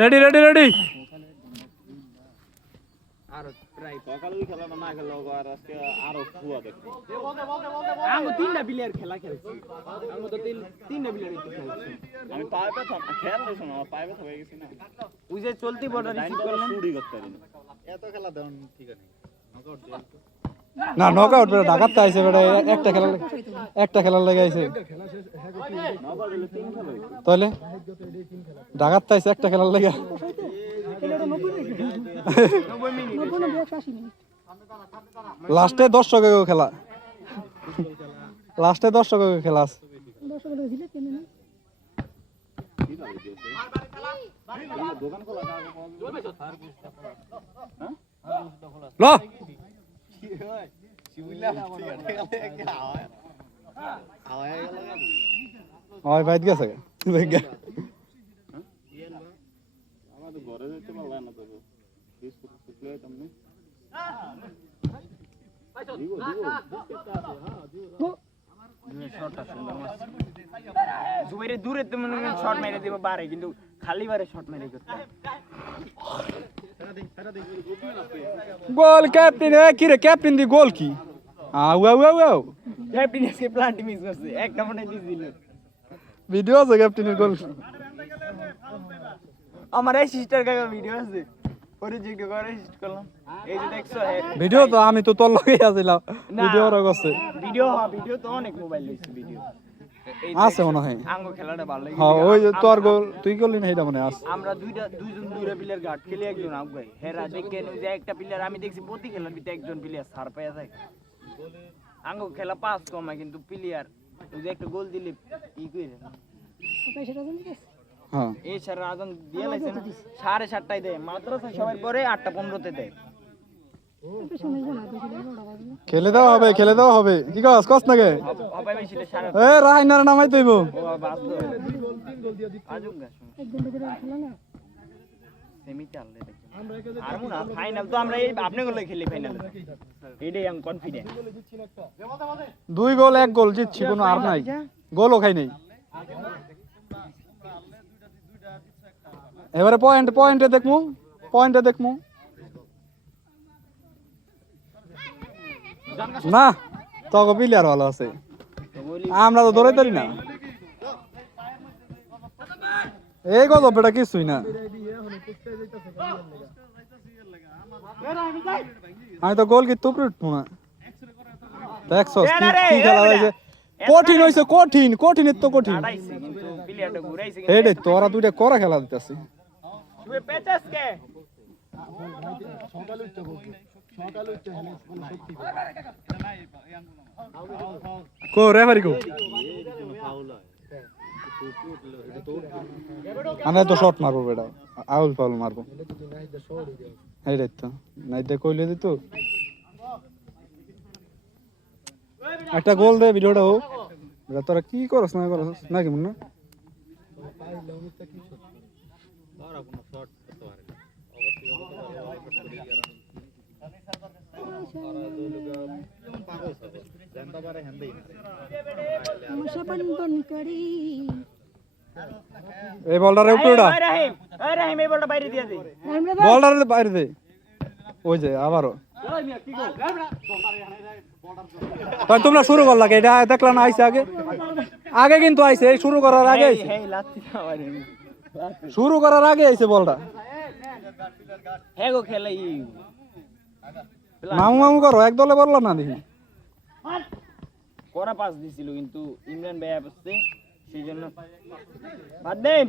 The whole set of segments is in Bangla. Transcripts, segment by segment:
রেডি রেডি রেডি আর প্রায় সকালেই খেলাটা না খেললে আর আজকে আরো খুয়া দেখতে আমি তিনটা প্লেয়ার খেলা খেলছি আমি তো তিনটা প্লেয়ার একটু খেলছি আমি পায়ে ব্যথা খেলতে শোনো পায়ে ব্যথা হয়ে গেছি না ওই যে চলতি বর্ডার রিসিভ করলাম শুরু করতে পারি এত খেলা দেন ঠিক আছে নকআউট দেন না নকআউট বেটা ঢাকাতে আইছে বেটা একটা খেলার লাগি আইছে তাহলে ঢাকাতে আইছে একটা খেলার লাগি লাস্টে 10 খেলা লাস্টে 10 খেলা আছে দোকান খোলা ল ওই বাইত গেছে আমাদের ঘরে যেতে পারলা না তো বিস্কুট শুকলে তুমি জুবাইরে দূরে তো মনে শট মেরে দিব বারে কিন্তু খালি বারে শট মেরে করতে গোল ক্যাপ্টেন কি রে ক্যাপ্টেন দি গোল কি আউ আউ আউ আউ ক্যাপ্টেন এসে প্লান্ট মিস করছে একটা মনে দিছিল ভিডিও আছে ক্যাপ্টেনের গোল আমার এই সিস্টার কাকা ভিডিও আছে পরে জিজ্ঞেস করে সিস্ট করলাম এই যে দেখছো ভিডিও তো আমি তো তোর লগেই আছিলাম ভিডিও র করছে ভিডিও তো অনেক মোবাইল লইছে ভিডিও আছে মনে হয় আঙ্গো খেলাটা ভালো লাগে হ্যাঁ ওই যে তোর গোল তুই করলি না এটা মনে আছে আমরা দুইজন প্লেয়ার গার্ড খেলে একজন আগুয়াই হেরা দেখেন ওই যে একটা প্লেয়ার আমি দেখছি প্রতি খেলার ভিতরে একজন প্লেয়ার সার পায়া যায় আঙ্গো খেলা পাস কমা কিন্তু প্লেয়ার ওই যে একটা গোল দিলে কি কইরে হ্যাঁ এই স্যার আজন দিয়ে লাইছে 7:30টায় দেয় মাদ্রাসা সবাই পরে 8:15তে দেয় খেলে দেওয়া হবে কি কস কস নাকি হবে বেশি লে সারা এ রাইনার নামাই দেব ও বাস আজুম গাছ এক ঘন্টা ধরে খেলা না সেমিতে আনলে আর মুনা ফাইনাল তো আমরা এই আপনি গোলে খেলি ফাইনাল এটাই আমি কনফিডেন্ট 2 গোল 1 গোল জিতছি কোনো আর নাই গোলও খাই নাই এবারে পয়েন্টে দেখমু না তগো প্লেয়ার ভালো আছে আমরা তো ধরে ধরি না এই গো বেটা কিছুই না আমি তো গোল কি তুপরে উঠবো না দেখছো কি খেলা হয়েছে কঠিন হয়েছে কঠিনের তো কঠিন এই রে তোরা দুইটা করা খেলা দিতেছি কো রেফারি কো আনে তো শট মারবো বেটা আউল ফাউল মারবো এই রে তো নাই দে কইলে দিত একটা গোল দে ভিডিওটা হোক তোরা কি করছ নাকি মনে না এই বলটারে উপরে উড়া রাহিম এই বলটা বাইরে দিয়ে দে বলটারে বাইরে দে ওই যে আবারও তোমরা শুরু করলা এটা দেখলা না আইছে আগে কিন্তু আইছে এই শুরু করার আগে আইছে বলটা হ্যাঁ গো খেলাই মামু করো এক দলে বললা না দেখি করা পাস দিছিল কিন্তু ইমরান ভাই আসছে সেই জন্য বাদ দেন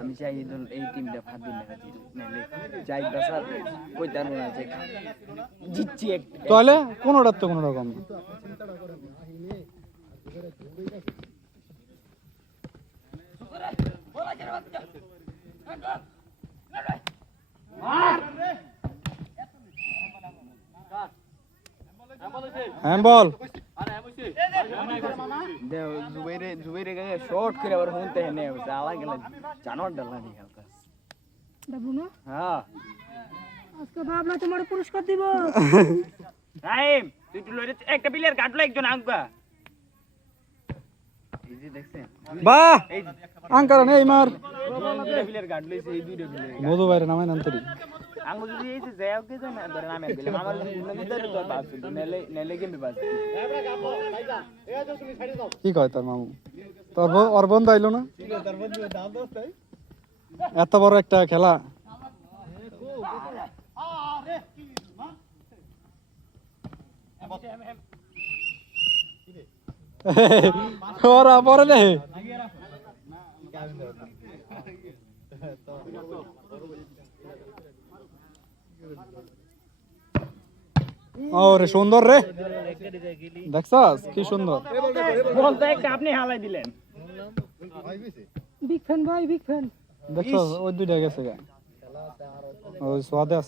আমি চাই এই টিমটা ভাত দিন না যাই বাসার কই জানো না যে জিতছি এক তাহলে কোনটা তো কোন রকম হ্যান্ডবল জুবাইরে গায়ে শর্ট করে আবার হুনতে হেনে আলা গেল জানোয়ার ডালা নি খেলতা ডাবলু না হ্যাঁ আজকে ভাবনা তোমার পুরস্কার দিব রাহিম তুই তো লইরে একটা প্লেয়ার কাটলো একজন আঙ্কা এই যে যে দেখছেন বাহ আঙ্কার নেই মার দুইটা প্লেয়ার গার্ড লইছে এই দুইটা প্লেয়ার মধু বাইরে নামাই নান্তরি আঙ্গু যদি এই যে যাও কে জানা ধরে নামে দিলাম আমার ভিতরে তো বাস নেলে নেলে গেমে বাস কি কয় তোর মামু তোর ওর বন্ধু আইলো না এত বড় একটা খেলা ওরা পরে দে ওরে সুন্দর রে দেখছস কি সুন্দর বল তো একটা আপনি হালাই দিলেন বিগ ফ্যান ভাই বিগ ফ্যান দেখছস ওই দুইটা গেছে গা ওই স্বাদেশ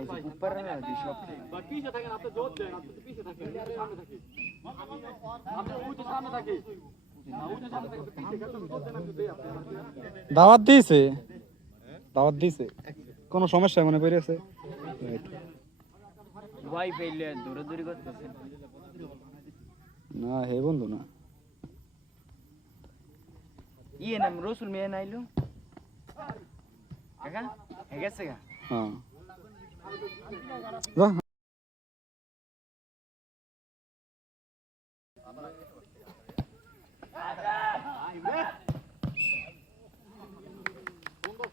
ऊपर ना दिशा पीछे থাকেন আপনি জোর দেন আপনি তো পিছে থাকেন সামনে থাকি আপনি ওই তো সামনে থাকি না ওই তো সামনে থাকি পিছে গেছেন জোর দেন আপনি দেই আপনি দাওয়াত দিছে কোন সমস্যা মনে পড়েছে ভাই ফেলে দৌড়াদৌড়ি করতেছে না হে বন্ধু না ইয়ে নাম রসুল মেয়ে নাইলো কাকা হে গেছে গা হ্যাঁ যা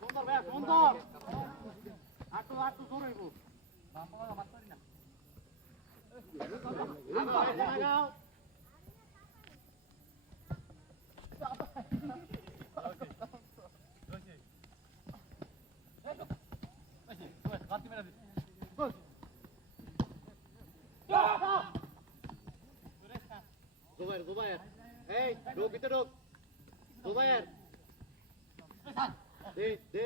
সুন্দর ভাই সুন্দর আটু আটু জোর হইব লাগাও Zubair. Hey, ঢোক ভিতরে ঢোক। Zubair. দে।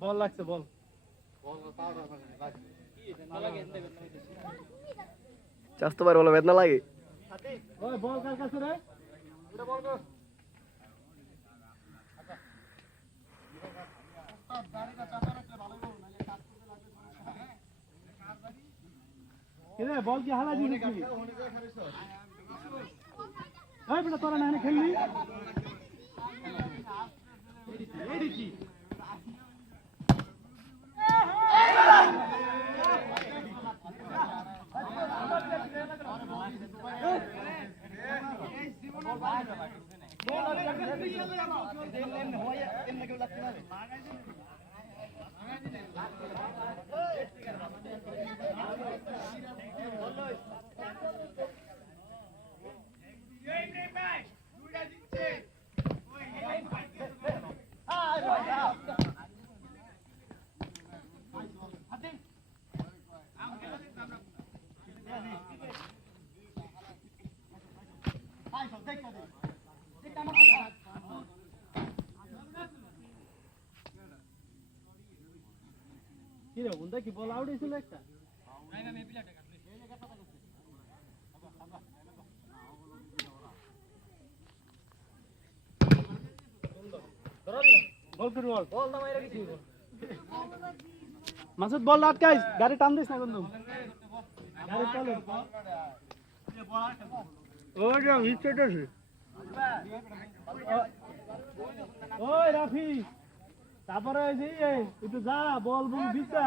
বল লাগছে বল স্বাস্থ্যবার বলে বেদনা লাগে ওই বল কার কাছে রে এটা বল কর কিরে বল কি হালা দিছিস কি এই বেটা তোরা না খেললি এই কি দেখি বল আউট হইছিল একটা বল ফির বল না মাইরা গেছি মাসুদ বল আটকাইস গাড়ি টান দিস না কিন্তু গাড়ি চলে ওই যে ভিতরে আছে ওই রাফি তারপরে ওই যে একটু যা বল বল ভিতরে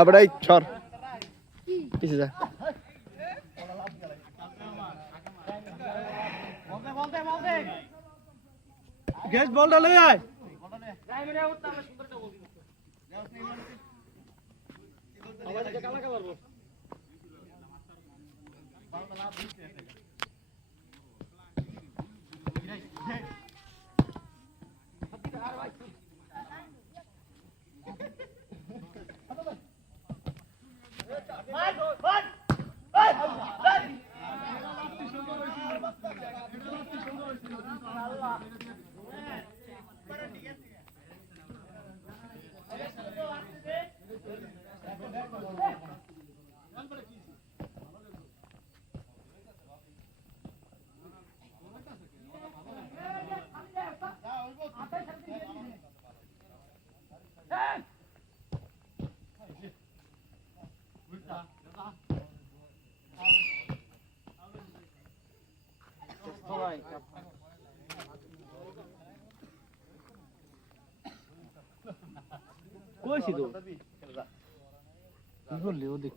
আবার এই ছর পিছে যা গ্যাস বলটা লই আয় কইছি তো কি করলি ও দেখ